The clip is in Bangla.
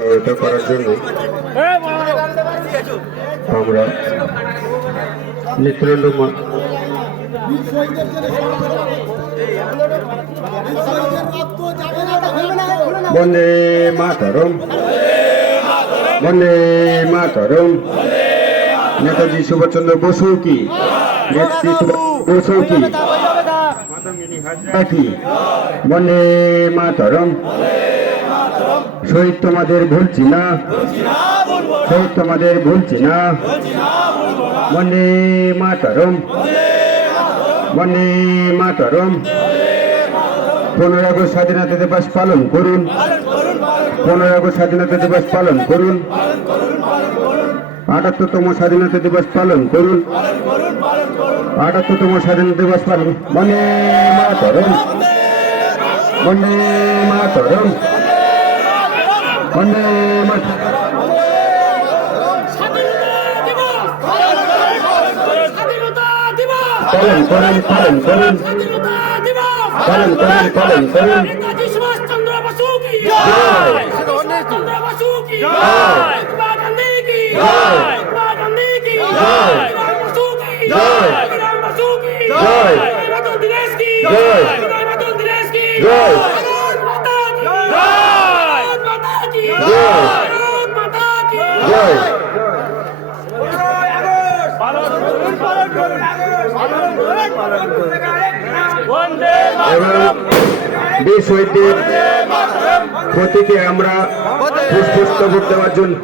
সহায়তা করার জন্য আমরা নেত্রান্ন মা- বন্দে মাতরম। বন্দে মাতরম। নেতাজি সুভাষচন্দ্র বসু কি? নেতৃত্ব বসু কি? হাজরা। কি বন্দে মাতরম। শহীদ তোমাদের ভুলছি না। শহীদ তোমাদের ভুলছি না। বন্দে মাতরম। বন্দে মাতরম। পনেরো আগস্ট স্বাধীনতা দিবস পালন করুন। পনেরো আগস্ট স্বাধীনতা দিবস পালন করুন। আটাত্তরতম স্বাধীনতা দিবস পালন করুন। আটাত্তরতম স্বাধীনতা দিবস পালন বন্দে মাতরম। বন্দে মাতরম। বন্দে করুন করুন স্বাধীনতা দিবস পালন। করুন পালন করুন নেতাজি এবং বীর শহীদদের প্রতীকে আমরা পুষ্পস্তবক দেওয়ার জন্য